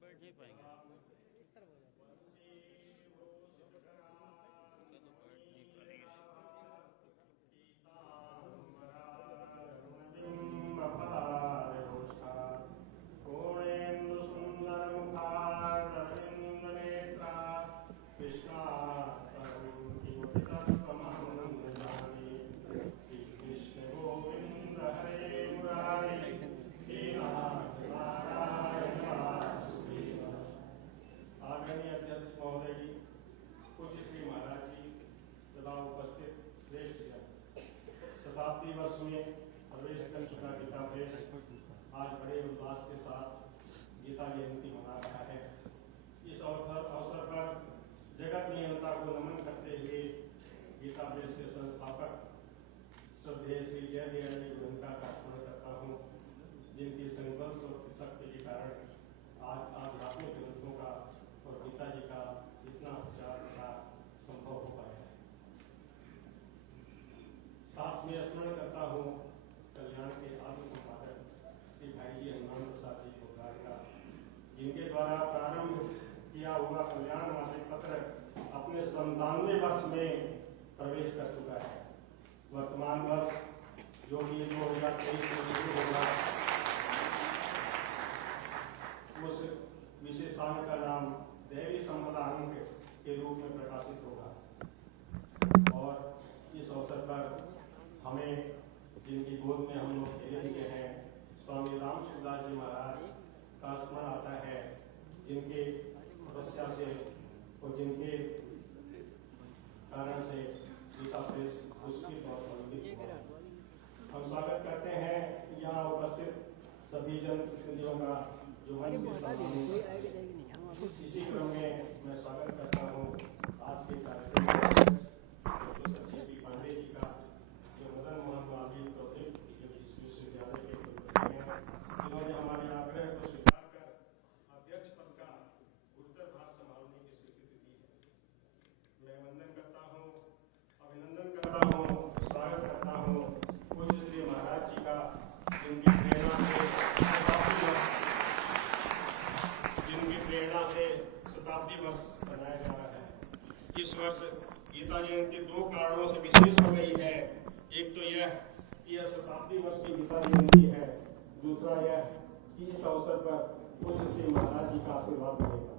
बैठ नहीं पाएंगे, किस तरह बोला था? उनका तो बैठ नहीं पाएंगे। श्री कृष्ण गोविंद हरे मुरारी हे नाथ नारायण वासुदेव। आदरणीय अध्यक्ष महोदय जी, पूज्य श्री महाराज जी तथा उपस्थित श्रेष्ठ जन, शताब्दी वर्ष में प्रवेश कर चुका गीता प्रेस आज बड़े उल्लास के साथ गीता जयंती मना रहा है। इस अवसर पर जगत नियंता को नमन करते हुए गीता प्रेस के संस्थापक श्रद्धेय श्री जयदयाल जी गोयनका का स्मरण करता हूँ, जिनकी संघर्ष और शक्ति के कारण आज आध्यात्मिक ग्रंथों का और गीता जी का इतना प्रचार प्रसार संभव हो पाया है। साथ में स्मरण करता हूँ कल्याण के आदि संपादक श्री भाई जी हनुमान प्रसाद जी गोगार का, जिनके द्वारा प्रारंभ किया हुआ कल्याण मासिक पत्र अपने 97वें वर्ष में प्रवेश कर चुका है। वर्तमान वर्ष जो कि 2023 में शुरू होगा, उस विशेषांक का नाम दैवी संपदा अंक के रूप में प्रकाशित होगा। और इस अवसर पर हमें जिनकी गोद में हम लोग खेले हुए हैं, स्वामी राम सुखदास जी महाराज का स्मरण आता है, जिनके तपस्या से और जिनके कारण से गीता प्रेस पुष्पित और फलित हुआ। हम स्वागत करते हैं यहाँ उपस्थित सभी जनप्रतिनिधियों का जो मंच के सम्मान। इसी क्रम में मैं स्वागत करता हूँ आज के कार्यक्रम के प्रोफेसर जे.पी. पांडे जी का, जो मदन मोहन मालवीय प्रौद्योगिकी विश्वविद्यालय के कुलपति हैं, जिन्होंने हमारे आग्रह को स्वीकार कर अध्यक्ष पद का गुरुतर भार संभालने की स्वीकृति दी है। मैं वंदन करता हूँ, अभिनंदन करता हूँ, स्वागत करता हूँ पूज्य श्री महाराज जी का, जिनकी प्रेरणा से शताब्दी वर्ष मनाया जा रहा है। इस वर्ष गीता जयंती दो कारणों से विशेष हो गई है। एक तो यह शताब्दी वर्ष की गीता जयंती है, दूसरा यह कि इस अवसर पर पूज्य श्री महाराज जी का आशीर्वाद मिलेगा।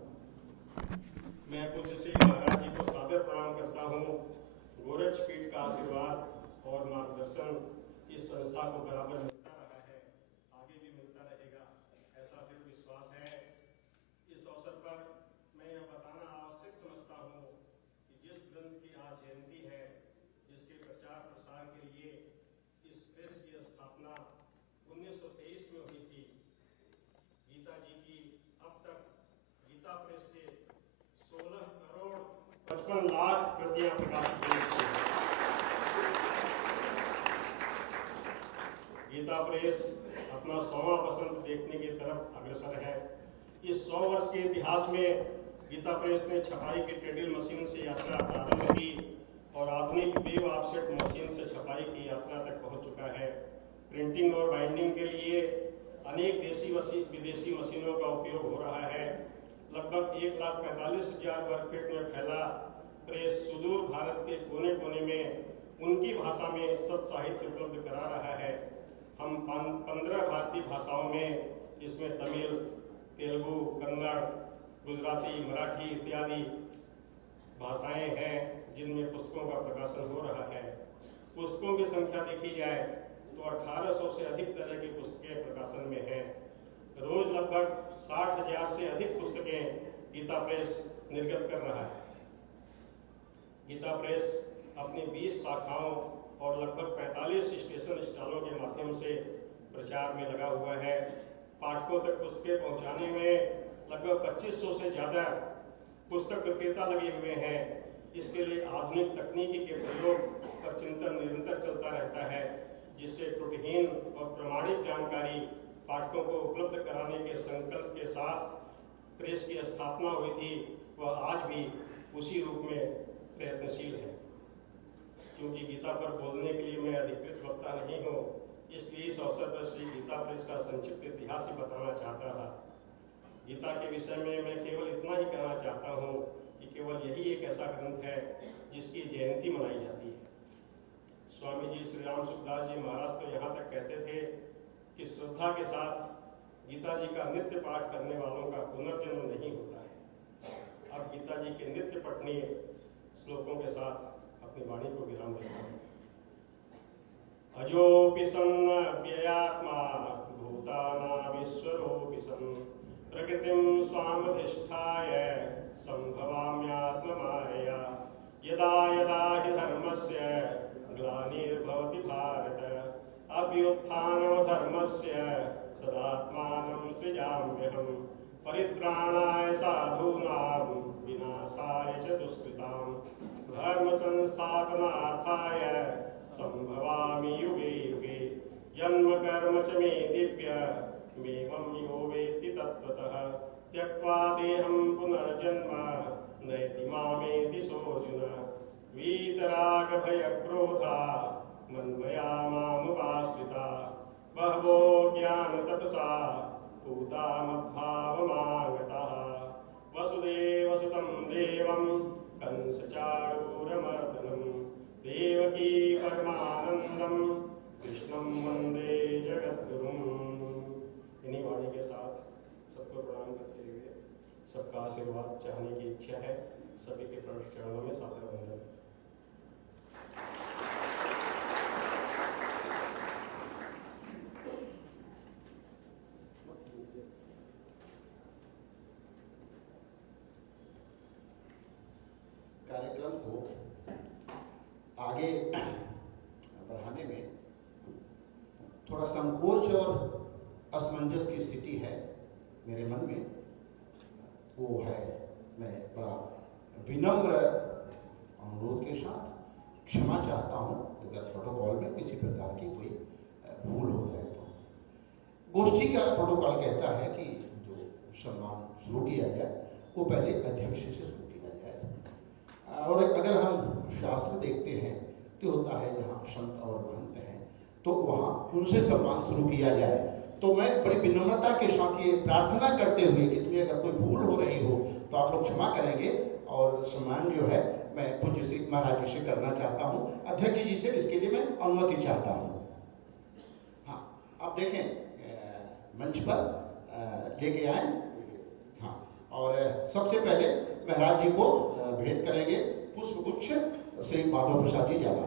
मैं पूज्य श्री महाराज जी को सादर प्रणाम करता हूँ। गोरक्ष पीठ का आशीर्वाद और मार्गदर्शन इस संस्था को बराबर मिलता रहा है, आगे भी मिलता रहेगा, ऐसा दृढ़ विश्वास है। इस अवसर पर मैं यह बताना आवश्यक समझता हूँ कि जिस ग्रंथ की आज जयंती है, जिसके प्रचार प्रसार के लिए इस प्रेस की स्थापना 1923 में हुई थी, गीता जी की अब तक गीता प्रेस से 16 करोड़ 55 लाख प्रतियां प्रकाशित हुई हैं। गीता प्रेस अपना 100वां बसंत देखने की तरफ अग्रसर है। इस 100 वर्ष के इतिहास में गीता प्रेस ने छपाई की ट्रेडल मशीन से यात्रा प्रारंभ की और आधुनिक वेब ऑफसेट मशीन से छपाई की यात्रा तक पहुंच चुका है। प्रिंटिंग और बाइंडिंग के लिए अनेक देशी विदेशी मशीनों का उपयोग हो रहा है। लगभग 1,45,000 वर्ग फीट में फैला प्रेस सुदूर भारत के कोने कोने में उनकी भाषा में सत साहित्य उपलब्ध करा रहा है। हम 15 भारतीय भाषाओं में, जिसमें तमिल, तेलुगु, कन्नड़, गुजराती, मराठी इत्यादि भाषाएं हैं, जिनमें पुस्तकों का प्रकाशन हो रहा है। पुस्तकों की संख्या देखी जाए तो 1800 से अधिक तरह की पुस्तकें प्रकाशन में हैं। रोज लगभग 60,000 से अधिक पुस्तकें गीता प्रेस निर्गत कर रहा है। गीता प्रेस अपनी 20 शाखाओं और लगभग 45 स्टेशन स्टॉलों के माध्यम से प्रचार में लगा हुआ है। पाठकों तक पुस्तकें पहुंचाने में लगभग 2500 से ज्यादा पुस्तक विक्रेता लगे हुए हैं। इसके लिए आधुनिक तकनीकी के प्रयोग पर चिंतन निरंतर चलता रहता है, जिससे त्रुटिहीन और प्रमाणित जानकारी पाठकों को उपलब्ध कराने के संकल्प के साथ प्रेस की स्थापना हुई थी, वह आज भी उसी रूप में प्रयत्नशील है। क्योंकि गीता पर बोलने के लिए मैं अधिकृत वक्ता नहीं हूँ, इसलिए इस अवसर पर श्री गीता प्रेस का संक्षिप्त इतिहास ही बताना चाहता था। गीता के विषय में मैं केवल इतना ही कहना चाहता हूँ कि केवल यही एक ऐसा ग्रंथ है जिसकी जयंती मनाई जाती है। स्वामी जी श्री राम सुखदास जी महाराज तो यहाँ तक कहते थे कि श्रद्धा के साथ गीता जी का नित्य पाठ करने वालों का पुनर्जन्म नहीं होता है। अब गीता जी के नित्य पठनीय श्लोकों के साथ अपनी वाणी को विराम देता हूँ। अजोऽपि सन्नव्ययात्मा भूतानामीश्वरोऽपि सन् प्रकृतिं स्वामधिष्ठाय सम्भवाम्यात्ममायया यदा यदा हि धर्मस्य ग्लानिर्भवति भारत अभ्युत्थानमधर्मस्य तदात्मानं सृजाम्यहम् परित्राणाय साधूनां विनाशाय च दुष्कृतां धर्म संस्थापनार्थाय संभवामि युगे युगे जन्म कर्म च मे दिव्यमेवं यो वेत्ति तत्त्वतः त्यक्त्वा देहं पुनर्जन्म नैति मामेति सोऽर्जुन वीतरागभयक्रोधा मन्मया मामुपाश्रिता बहवो ज्ञानतपसा पूता मद्भावमागताः वसुदेवसुतं देवं कंसचारूरमर्दनं देवकी परमानंदम कृष्णं वंदे जगद्गुरुम्। इन्हीं वाणी के साथ सबको प्रणाम करते हुए सबका आशीर्वाद चाहने की इच्छा है। सभी के चरणों में सादर वंदन। कार्यक्रम को आगे बढ़ाने में थोड़ा संकोच और असमंजस की स्थिति है मेरे मन में। वो है, मैं बड़ा विनम्र अनुरोध के साथ क्षमा चाहता हूँ अगर प्रोटोकॉल में किसी प्रकार की कोई भूल हो जाए तो। गोष्ठी का प्रोटोकॉल कहता है कि जो सम्मान शुरू किया जाए वो पहले अध्यक्ष से शुरू किया जाए। और अगर हम शास्त्र देखते हैं तो होता है जहाँ संत और महंत हैं तो वहाँ उनसे सम्मान शुरू किया जाए। तो मैं बड़ी विनम्रता के साथ ये प्रार्थना करते हुए कि इसमें अगर कोई भूल हो रही हो तो आप लोग क्षमा करेंगे और सम्मान जो है मैं पूज्य श्री महाराज जी से करना चाहता हूँ, अध्यक्ष जी से इसके लिए मैं अनुमति चाहता हूँ। हाँ, आप देखें मंच पर लेके आए। हाँ, और सबसे पहले महाराज जी को भेंट करेंगे पुष्पगुच्छ श्री माधव प्रसाद जी जाला।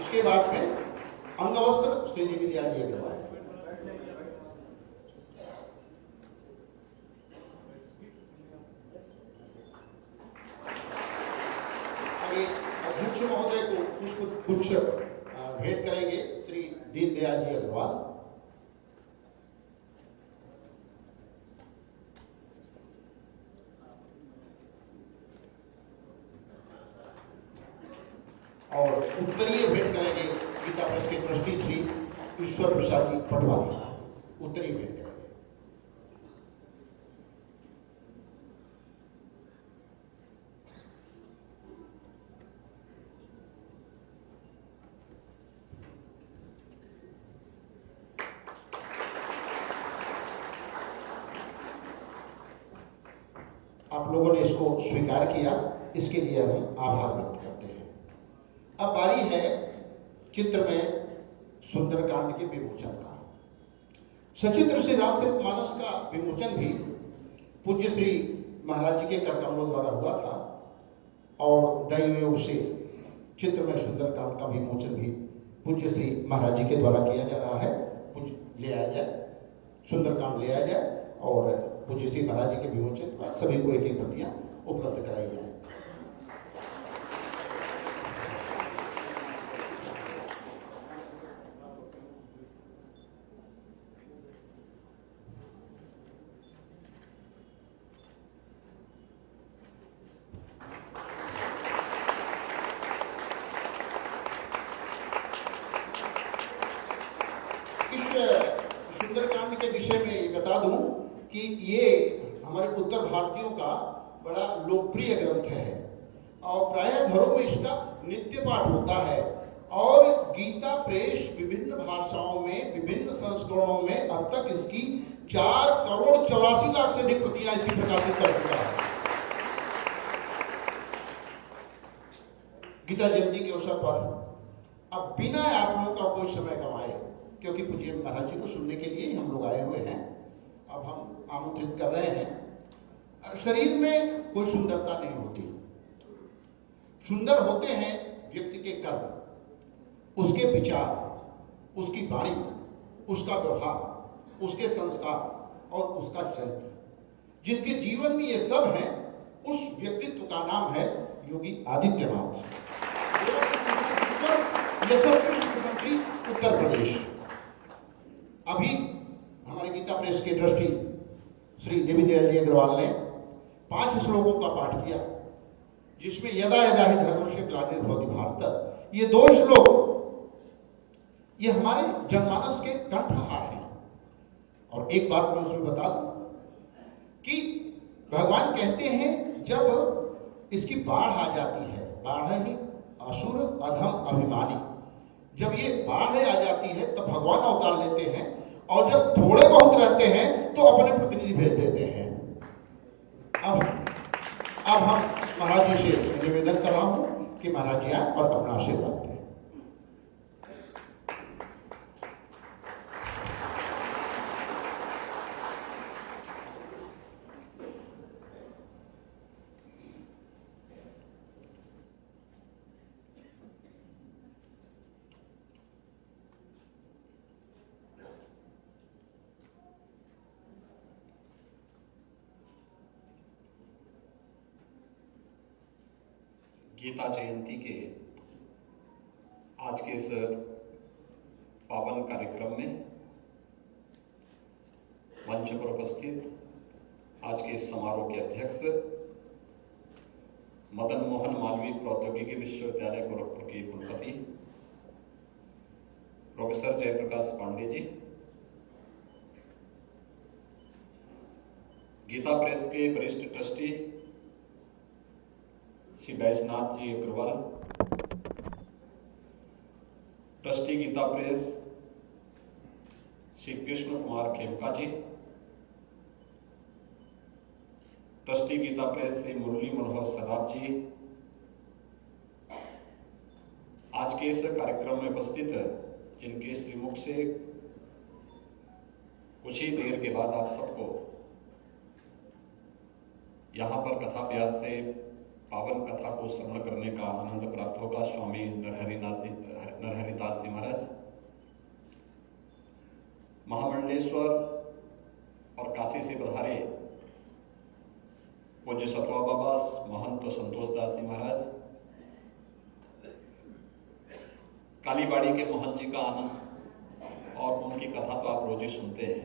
इसके बाद में अंगवस्त्र श्री देवी दयाल जी अग्रवाल। आगे अध्यक्ष महोदय को पुष्पगुच्छ भेंट करेंगे श्री दीनदयाल जी अग्रवाल। और उत्तरीय भेंट करेंगे गीता प्रेस के ट्रस्टी श्री ईश्वर प्रसाद जी पटवारी। उत्तरीय भेंट करेंगे। आप लोगों ने इसको स्वीकार किया, इसके लिए हम आभार व्यक्त करते हैं। अब बारी है चित्र में सुंदरकांड के विमोचन का। सचित्र श्री रामचरितमानस का विमोचन भी पूज्य श्री महाराज जी के करकमलों द्वारा हुआ था और दैव योग से चित्र में सुंदरकांड का विमोचन भी पूज्य श्री महाराज जी के द्वारा किया जा रहा है। पूज्य ले आया जाए, सुंदरकांड ले आया जाए और पूज्य श्री महाराज जी के विमोचन पर सभी को एक एक प्रतियां उपलब्ध कराई जाए। सुंदरकांड के विषय में बता दूं कि ये हमारे उत्तर भारतीयों का बड़ा लोकप्रिय ग्रंथ है और प्रायः घरों में इसका नित्य पाठ होता है। और गीता प्रेस विभिन्न भाषाओं में, विभिन्न संस्करणों में अब तक इसकी 4,84,00,000 से अधिक प्रतियां इसकी प्रकाशित कर चुका है। गीता जयंती के अवसर पर अब बिना आप लोगों का कोई समय गंवाए, क्योंकि पूज्य महाराज जी को सुनने के लिए ही हम लोग आए हुए हैं, अब हम आमंत्रित कर रहे हैं। शरीर में कोई सुंदरता नहीं होती, सुंदर होते हैं व्यक्ति के कर्म, उसके विचार, उसकी वाणी, उसका व्यवहार, उसके संस्कार और उसका चरित्र। जिसके जीवन में ये सब है, उस व्यक्तित्व का नाम है योगी आदित्यनाथ, यशस्वी मुख्यमंत्री उत्तर प्रदेश। अभी हमारे गीता प्रेस के ट्रस्टी श्री देवी दयाल जी अग्रवाल ने 5 श्लोकों का पाठ किया, जिसमें यदा यदा ही धर्मस्य ग्लानिर्भवति भारत, ये 2 श्लोक ये हमारे जनमानस के कंठहार हैं। और एक बात मैं उसमें बता दूं कि भगवान कहते हैं जब इसकी बाढ़ आ जाती है, बाढ़ ही असुर अधम अभिमानी, जब ये बाढ़ आ जाती है तब भगवान अवतार लेते हैं, और जब थोड़े बहुत रहते हैं तो अपने प्रतिनिधि भेज देते हैं। अब हम महाराज जी से निवेदन कर रहा हूं कि महाराज जी आए और अपना आशीर्वाद दें। गीता जयंती के आज के इस पावन कार्यक्रम में मंच पर उपस्थित आज के इस समारोह के अध्यक्ष मदन मोहन मालवीय प्रौद्योगिकी विश्वविद्यालय गोरखपुर के कुलपति प्रोफेसर जयप्रकाश पांडे जी, गीता प्रेस के वरिष्ठ ट्रस्टी श्री बैजनाथ जी अग्रवाल, ट्रस्टी गीता प्रेस श्री कृष्ण कुमार खेमका जी, ट्रस्टी गीता प्रेस श्री मुरली मनोहर सराफ जी, आज के इस कार्यक्रम में उपस्थित जिनके श्रीमुख से कुछ ही देर के बाद आप सबको यहाँ पर कथा व्यास से पावन कथा को श्रवण करने का आनंद प्राप्त होगा। स्वामी नरहरिदास जी महाराज, महामंडलेश्वर और काशी से पधारे पूज्य सतवा बाबा महंत संतोष दास जी महाराज, कालीबाड़ी के मोहन जी का आनंद और उनकी कथा तो आप रोज ही सुनते हैं,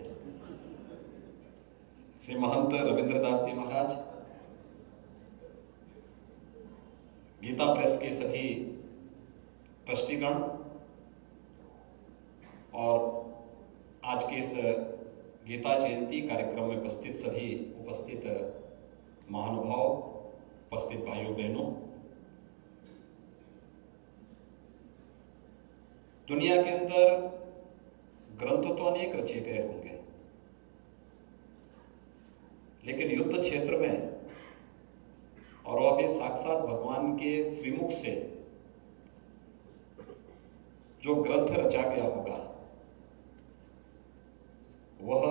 श्री महंत रविंद्र दास जी महाराज, गीता प्रेस के सभी ट्रस्टीगण और आज के इस गीता जयंती कार्यक्रम में उपस्थित सभी उपस्थित महानुभाव, उपस्थित भाइयों बहनों, दुनिया के अंदर ग्रंथ तो अनेक रचे गए होंगे, लेकिन युद्ध क्षेत्र में और वह भी साक्षात भगवान के श्रीमुख से जो ग्रंथ रचा गया होगा वह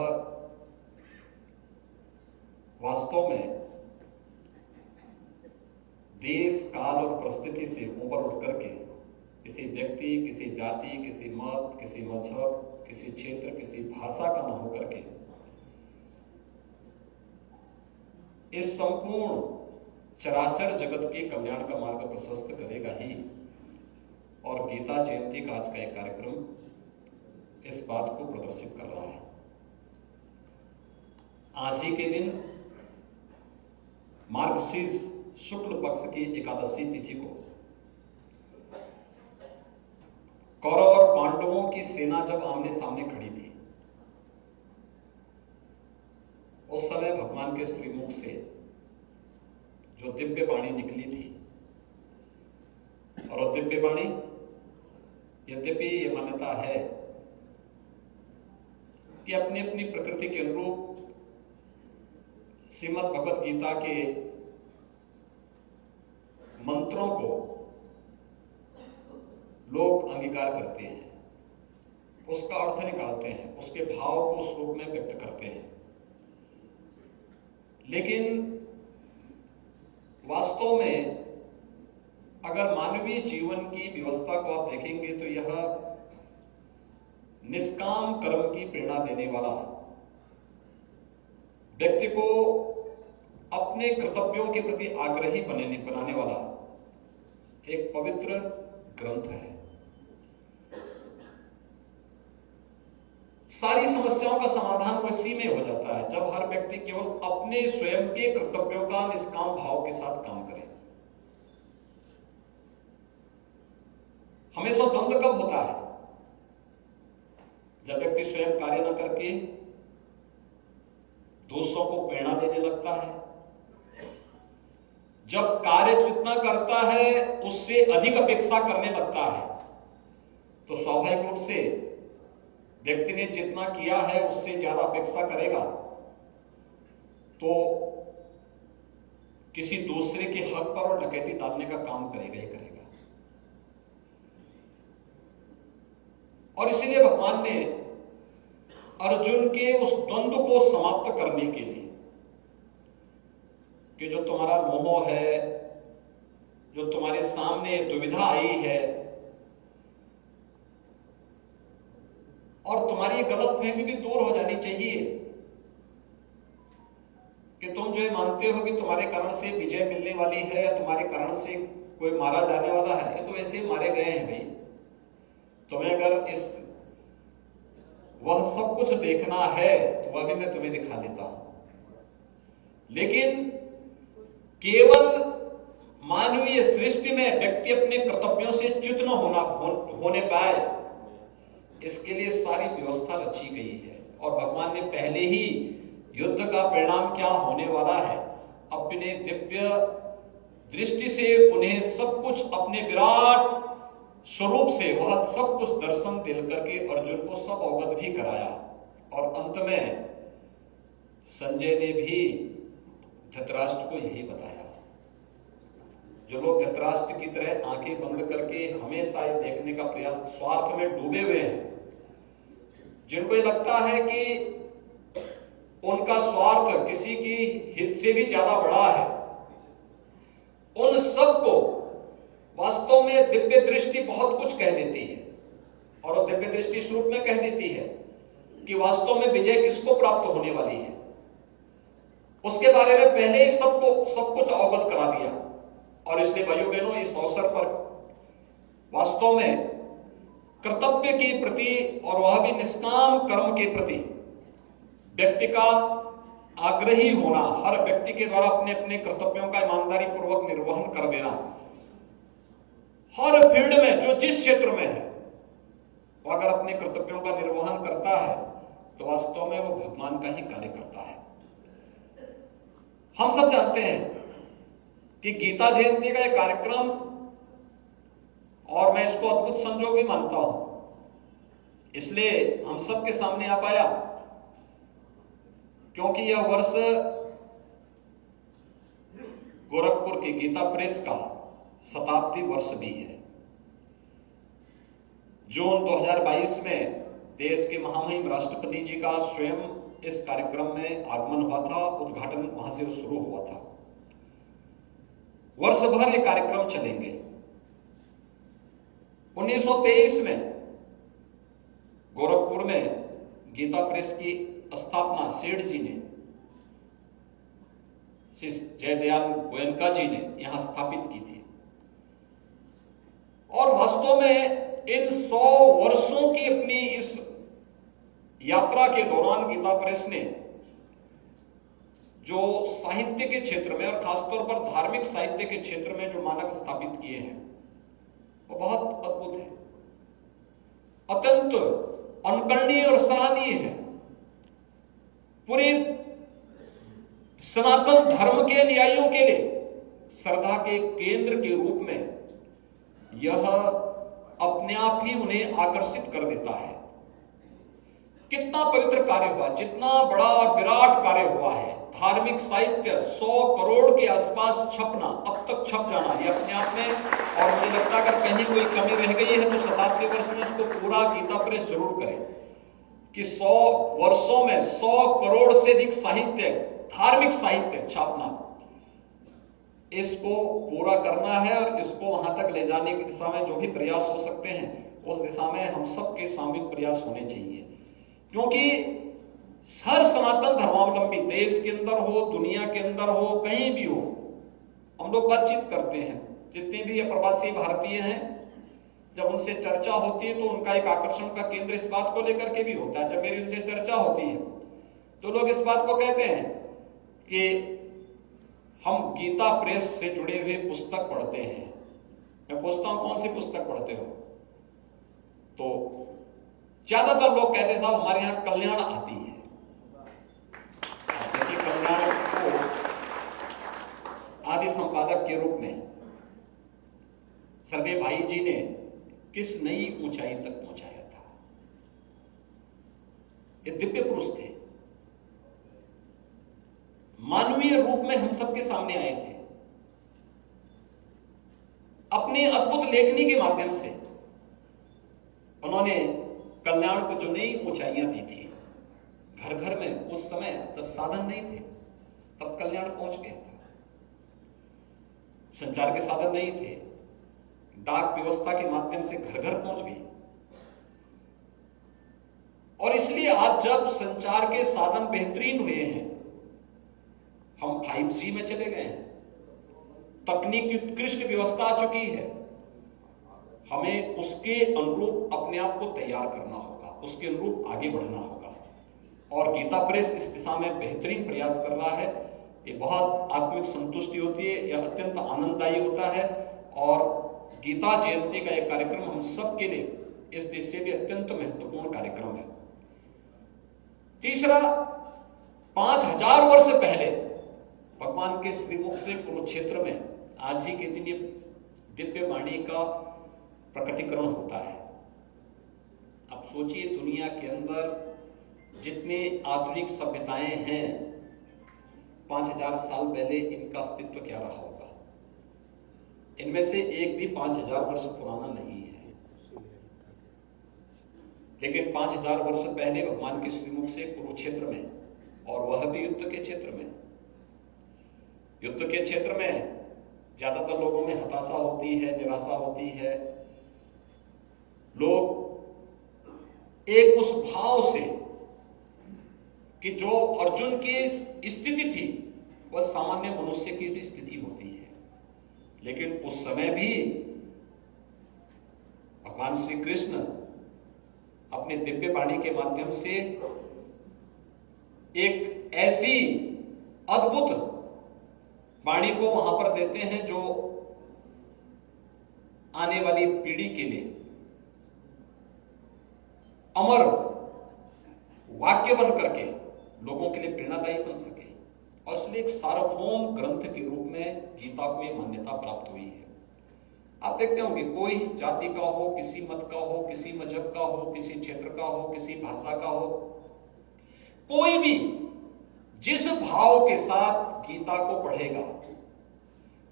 वास्तव में देश, काल और परिस्थिति से ऊपर उठ करके किसी व्यक्ति, किसी जाति, किसी मत, किसी मजहब, किसी क्षेत्र, किसी भाषा का न होकर के इस संपूर्ण चराचर जगत के कल्याण का मार्ग प्रशस्त करेगा ही। और गीता जयंती का आज का एक कार्यक्रम इस बात को प्रदर्शित कर रहा है। आज ही के दिन मार्गशीर्ष शुक्ल पक्ष की एकादशी तिथि को कौरव और पांडवों की सेना जब आमने सामने खड़ी थी, उस समय भगवान के श्रीमुख से जो दिव्य वाणी निकली थी और दिव्य वाणी, यद्यपि ये मान्यता है कि अपनी अपनी प्रकृति के अनुरूप श्रीमद् भगवत गीता के मंत्रों को लोग अंगीकार करते हैं, उसका अर्थ निकालते हैं, उसके भाव को उस रूप में व्यक्त करते हैं। लेकिन वास्तव में अगर मानवीय जीवन की व्यवस्था को आप देखेंगे तो यह निष्काम कर्म की प्रेरणा देने वाला, व्यक्ति को अपने कर्तव्यों के प्रति आग्रही बनाने वाला एक पवित्र ग्रंथ है। सारी समस्याओं का समाधान तो इसी में हो जाता है जब हर व्यक्ति केवल अपने स्वयं के कर्तव्यों का निष्काम भाव के साथ काम करे। हमेशा द्वंद्व कब होता है? जब व्यक्ति स्वयं कार्य न करके दूसरों को प्रेरणा देने लगता है, जब कार्य जितना करता है उससे अधिक अपेक्षा करने लगता है, तो स्वाभाविक रूप से व्यक्ति ने जितना किया है उससे ज्यादा अपेक्षा करेगा तो किसी दूसरे के हक पर और डकैती डालने का काम करेगा ही करेगा। और इसीलिए भगवान ने अर्जुन के उस द्वंद्व को समाप्त करने के लिए कि जो तुम्हारा मोह है, जो तुम्हारे सामने दुविधा आई है और तुम्हारी गलतफहमी भी दूर हो जानी चाहिए कि तुम जो मानते हो कि तुम्हारे कारण से विजय मिलने वाली है या तुम्हारे कारण से कोई मारा जाने वाला है, ये तो वैसे ही मारे गए हैं भाई। तुम्हें अगर इस वह सब कुछ देखना है तो वह भी मैं तुम्हें दिखा देता हूं। लेकिन केवल मानवीय सृष्टि में व्यक्ति अपने कर्तव्यों से च्युत न होने पाए, इसके लिए सारी व्यवस्था रची गई है। और भगवान ने पहले ही युद्ध का परिणाम क्या होने वाला है अपने दिव्य दृष्टि से उन्हें सब कुछ अपने विराट स्वरूप से वह सब कुछ दर्शन दे करके अर्जुन को सब अवगत भी कराया। और अंत में संजय ने भी धृतराष्ट्र को यही बताया। जो लोग धृतराष्ट्र की तरह आंखें बंद करके हमेशा ये देखने का प्रयास, स्वार्थ में डूबे हुए हैं, जिनको ये लगता है कि उनका स्वार्थ किसी की हित से भी ज्यादा बड़ा है, उन सबको वास्तव में दिव्य दृष्टि बहुत कुछ कह देती है। और दिव्य दृष्टि स्वरूप में कह देती है कि वास्तव में विजय किसको प्राप्त होने वाली है, उसके बारे में पहले ही सब कुछ अवगत करा दिया। और इसलिए भाइयों बहनों, इस अवसर पर वास्तव में कर्तव्य के प्रति और वह भी निष्काम कर्म के प्रति व्यक्ति का आग्रही होना, हर व्यक्ति के द्वारा अपने अपने कर्तव्यों का ईमानदारी पूर्वक निर्वहन कर देना, हर फील्ड में जो जिस क्षेत्र में है वो अगर अपने कर्तव्यों का निर्वहन करता है तो वास्तव में वो भगवान का ही कार्य करता है। हम सब जानते हैं कि गीता जयंती का यह कार्यक्रम, और मैं इसको अद्भुत संजोग भी मानता हूं, इसलिए हम सब के सामने आ पाया क्योंकि यह वर्ष गोरखपुर की गीता प्रेस का शताब्दी वर्ष भी है। जून 2022 में देश के महामहिम राष्ट्रपति जी का स्वयं इस कार्यक्रम में आगमन हुआ था, उद्घाटन वहां से शुरू हुआ था। वर्ष भर ये कार्यक्रम चलेंगे। 1923 में गोरखपुर में गीता प्रेस की स्थापना सेठ जी ने, श्री जयदयाल गोयनका जी ने यहां स्थापित की थी। और वास्तव में इन 100 वर्षों की अपनी इस यात्रा के दौरान गीता प्रेस ने जो साहित्य के क्षेत्र में और खासतौर पर धार्मिक साहित्य के क्षेत्र में जो मानक स्थापित किए हैं वो बहुत अद्भुत है, अत्यंत अनुकरणीय और सराहनीय है। पूरे सनातन धर्म के अनुयायियों के लिए श्रद्धा के केंद्र के रूप में यह अपने आप ही उन्हें आकर्षित कर देता है। कितना पवित्र कार्य हुआ, जितना बड़ा और विराट कार्य हुआ है। धार्मिक साहित्य 100 करोड़ के आसपास छपना, अब तक छप जाना, ये अपने आप में, और मुझे लगता है अगर कहीं कोई कमी रह गई है तो शताब्दी वर्ष में उसको पूरा गीता प्रेस जरूर करे कि 100 वर्षों में 100 करोड़ से अधिक साहित्य, धार्मिक साहित्य छापना, इसको पूरा करना है। और इसको वहां तक ले जाने की दिशा में जो भी प्रयास हो सकते हैं उस दिशा में हम सबके सामूहिक प्रयास होने चाहिए, क्योंकि हर सनातन धर्मावलंबी देश के अंदर हो, दुनिया के अंदर हो, कहीं भी हो, हम लोग बातचीत करते हैं, जितने भी अप्रवासी भारतीय हैं, जब उनसे चर्चा होती है तो उनका एक आकर्षण का केंद्र इस बात को लेकर के भी होता है। जब मेरी उनसे चर्चा होती है तो लोग इस बात को कहते हैं कि हम गीता प्रेस से जुड़े हुए पुस्तक पढ़ते हैं। मैं पूछता हूं कौन सी पुस्तक पढ़ते हो, तो ज्यादातर लोग कहते हैं साहब हमारे यहां कल्याण आती है। कल्याण को आदि संपादक के रूप में सरदेव भाई जी ने किस नई ऊंचाई तक पहुंचाया था। ये दिव्य पुरुष थे, मानवीय रूप में हम सबके सामने आए थे। अपनी अद्भुत लेखनी के माध्यम से उन्होंने कल्याण को जो नई ऊंचाइयां दी थी। घर घर में उस समय जब साधन नहीं थे तब कल्याण पहुंच गया था। संचार के साधन नहीं थे, डाक व्यवस्था के माध्यम से घर घर पहुंच गई। और इसलिए आज जब संचार के साधन बेहतरीन हुए हैं, हम 5G में चले गए हैं, तकनीक की उत्कृष्ट व्यवस्था आ चुकी है, हमें उसके अनुरूप अपने आप को तैयार करना होगा, उसके अनुरूप आगे बढ़ना होगा। और गीता प्रेस इस दिशा में बेहतरीन प्रयास कर रहा है। ये बहुत आत्मिक संतुष्टि होती है, यह अत्यंत आनंददायी होता है। और गीता जयंती का यह कार्यक्रम हम सब के लिए इस दृष्टि से भी अत्यंत महत्वपूर्ण कार्यक्रम है। तीसरा, 5000 वर्ष पहले भगवान के श्रीमुख से कुरुक्षेत्र में आज ही के दिन ये दिव्य वाणी का प्रकटीकरण होता है। अब सोचिए, दुनिया के अंदर जितने आधुनिक सभ्यताएं हैं, 5000 साल पहले इनका अस्तित्व क्या रहा होगा। इनमें से एक भी 5000 वर्ष पुराना नहीं है। लेकिन 5000 वर्ष पहले भगवान के श्रीमुख से कुरुक्षेत्र में, और वह भी युद्ध के क्षेत्र में, युद्ध के क्षेत्र में ज्यादातर लोगों में हताशा होती है, निराशा होती है। लोग एक उस भाव से कि जो अर्जुन की स्थिति थी वह सामान्य मनुष्य की भी स्थिति होती है, लेकिन उस समय भी भगवान श्री कृष्ण अपने दिव्य वाणी के माध्यम से एक ऐसी अद्भुत वाणी को वहां पर देते हैं जो आने वाली पीढ़ी के लिए अमर वाक्य बन करके लोगों के लिए प्रेरणादायी बन सके। और इसलिए एक सार्वभौम ग्रंथ के रूप में गीता को यह मान्यता प्राप्त हुई है। आप देखते होंगे, कोई जाति का हो, किसी मत का हो, किसी मजहब का हो, किसी क्षेत्र का हो, किसी भाषा का हो, कोई भी जिस भाव के साथ गीता को पढ़ेगा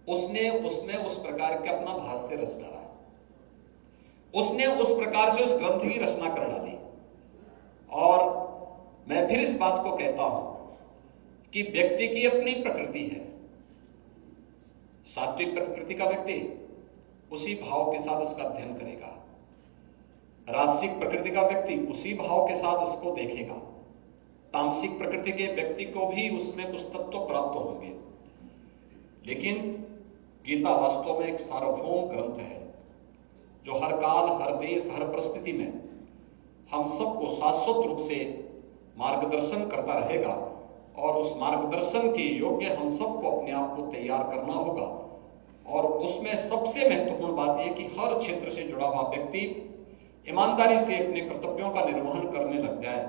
उसने उसमें उस प्रकार के अपना भाष्य रच डाला, उसने उस प्रकार से उस ग्रंथ की रचना कर डाली। और मैं फिर इस बात को कहता हूं कि व्यक्ति की अपनी प्रकृति है। सात्विक प्रकृति का व्यक्ति उसी भाव के साथ उसका अध्ययन करेगा, राजसिक प्रकृति का व्यक्ति उसी भाव के साथ उसको देखेगा, तामसिक प्रकृति के व्यक्ति को भी उसमें कुछ तत्व प्राप्त होंगे। लेकिन गीता वास्तव में एक सार्वभौम ग्रंथ है जो हर काल, हर देश, हर परिस्थिति में हम सबको शाश्वत रूप से मार्गदर्शन करता रहेगा। और उस मार्गदर्शन के योग्य हम सबको अपने आप को तैयार करना होगा। और उसमें सबसे महत्वपूर्ण बात यह कि हर क्षेत्र से जुड़ा हुआ व्यक्ति ईमानदारी से अपने कर्तव्यों का निर्वहन करने लग जाए,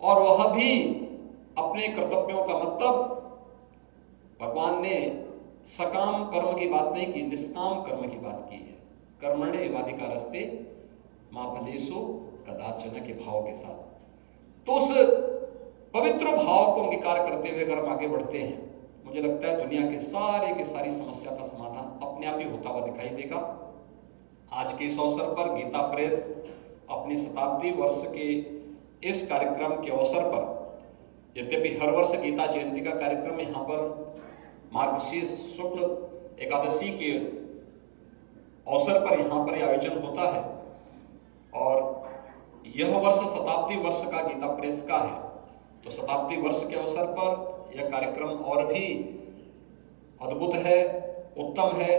और वह भी अपने कर्तव्यों का मतलब भगवान ने सकाम कर्म की बात नहीं की, निष्काम कर्म की बात की है। कर्मण्येवाधिकारस्ते मा फलेषु कदाचन के भाव के साथ। तो उस पवित्र भाव को अंगीकार करते हुए अगर हम आगे बढ़ते हैं, मुझे लगता है दुनिया के सारी समस्या का समाधान अपने आप ही होता हुआ दिखाई देगा। आज के इस अवसर पर गीता प्रेस अपनी शताब्दी वर्ष के इस कार्यक्रम के अवसर पर, यद्यपि हर वर्ष गीता जयंती का कार्यक्रम यहाँ पर मार्गशीर्ष शुक्ल एकादशी के अवसर पर यहाँ पर आयोजन होता है, और यह वर्ष शताब्दी वर्ष का गीता प्रेस का है। तो शताब्दी वर्ष के अवसर पर यह कार्यक्रम और भी अद्भुत है, उत्तम है,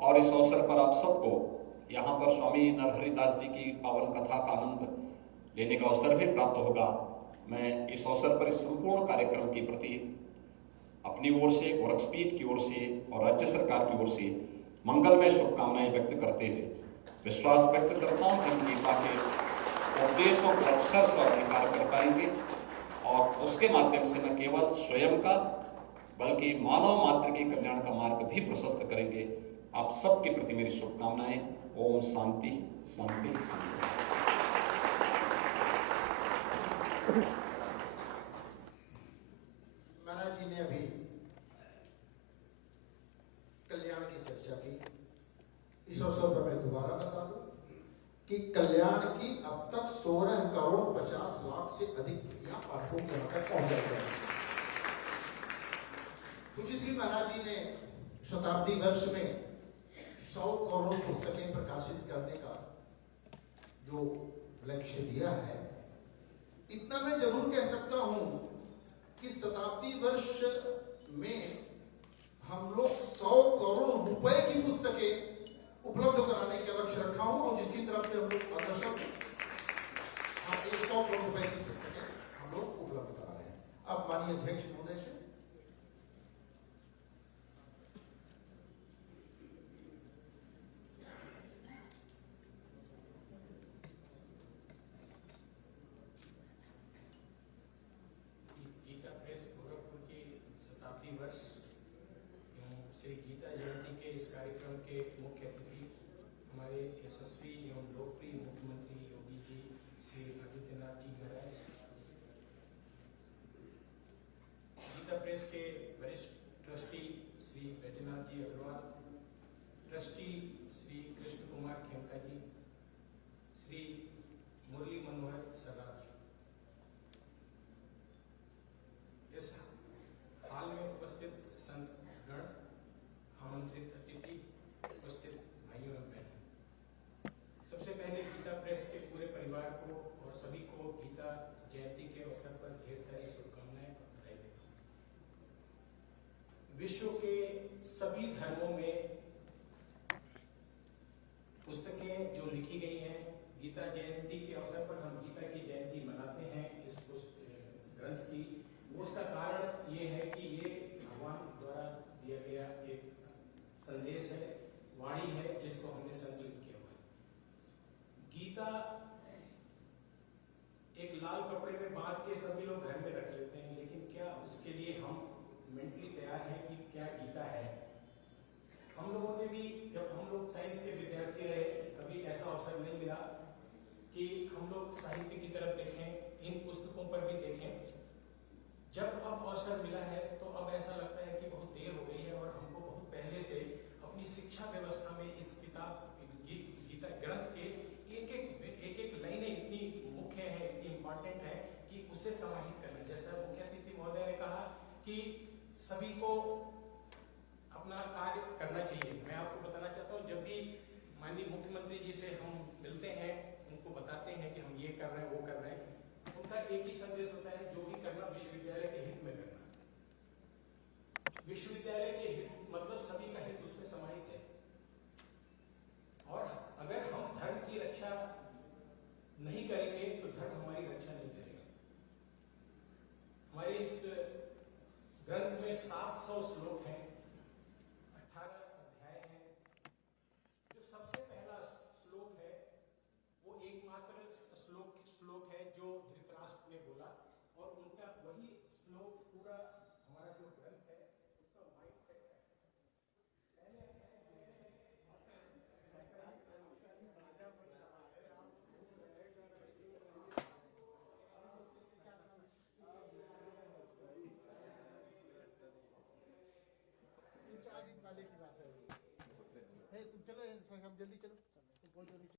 और इस अवसर पर आप सबको यहाँ पर स्वामी नरहरिदास जी की पावन कथा का आनंद लेने का अवसर भी प्राप्त होगा। मैं इस अवसर पर इस संपूर्ण कार्यक्रम के प्रति अपनी ओर से, गोरक्षपीठ की ओर से और राज्य सरकार की ओर से मंगलमय शुभकामनाएं व्यक्त करते हुए विश्वास व्यक्त करता हूं कि हम गीता के उपदेशों को अक्षर से अंगीकार कर पाएंगे, और उसके माध्यम से न केवल स्वयं का बल्कि मानव मात्र के कल्याण का मार्ग भी प्रशस्त करेंगे। आप सबके प्रति मेरी शुभकामनाएं। ओम शांति शांति शांति। महाराज जी ने अभी कल्याण की चर्चा की। इस अवसर पर मैं दोबारा बता दूं कि कल्याण की अब तक 16 करोड़ 50 लाख से अधिक कृतियां पाठकों के यहाँ तक पहुंच गई हैं। पूज्य श्री महाराज जी ने शताब्दी वर्ष में 100 करोड़ पुस्तकें प्रकाशित करने का जो लक्ष्य दिया है, इतना मैं जरूर कह सकता हूं कि शताब्दी वर्ष में हम लोग 100 करोड़ रुपए की पुस्तकें उपलब्ध कराने का लक्ष्य रखा हूं, और जिसकी तरफ से हम लोग अग्रसर हैं। 100 करोड़ रुपए की पुस्तकें हम लोग उपलब्ध करा रहे हैं। अब माननीय अध्यक्ष महोदय से गीता प्रेस गोरखपुर की शताब्दी वर्ष एवं श्री गीता जयंती के इस कार्यक्रम के मुख्य अतिथि हमारे यशस्वी एवं लोकप्रिय मुख्यमंत्री योगी जी श्री आदित्यनाथ जी महाराज, गीता प्रेस के वरिष्ठ ट्रस्टी श्री बैजनाथ जी अग्रवाल, ट्रस्टी श्री कृष्ण कुमार खेमका जी, श्री मुरली मनोहर सरदार जी, इस हाल में उपस्थित संत गण, आमंत्रित अतिथि, उपस्थित भाइयों एवं बहनों, सबसे पहले गीता प्रेस के पूरे परिवार को और सभी को गीता जयंती के अवसर पर ढेर सारी शुभकामनाएं और बधाई देता हूँ। विश्व के सभी धर्मों में पुस्तकें जो लिखी गई हैं, गीता जयंती के अवसर पर हम गीता की जयंती मनाते हैं इस ग्रंथ की। उसका कारण ये है कि ये भगवान द्वारा दिया गया एक संदेश है, वाणी है, जिसको हमने संकलित किया हुआ है। गीता एक लाल कपड़े में बांध के सभी लोग घर में रख लेते हैं, लेकिन क्या उसके लिए हम मेंटली तैयार हैं कि क्या गीता साहब जल्दी चलो, तुम पहुंचो नीचे।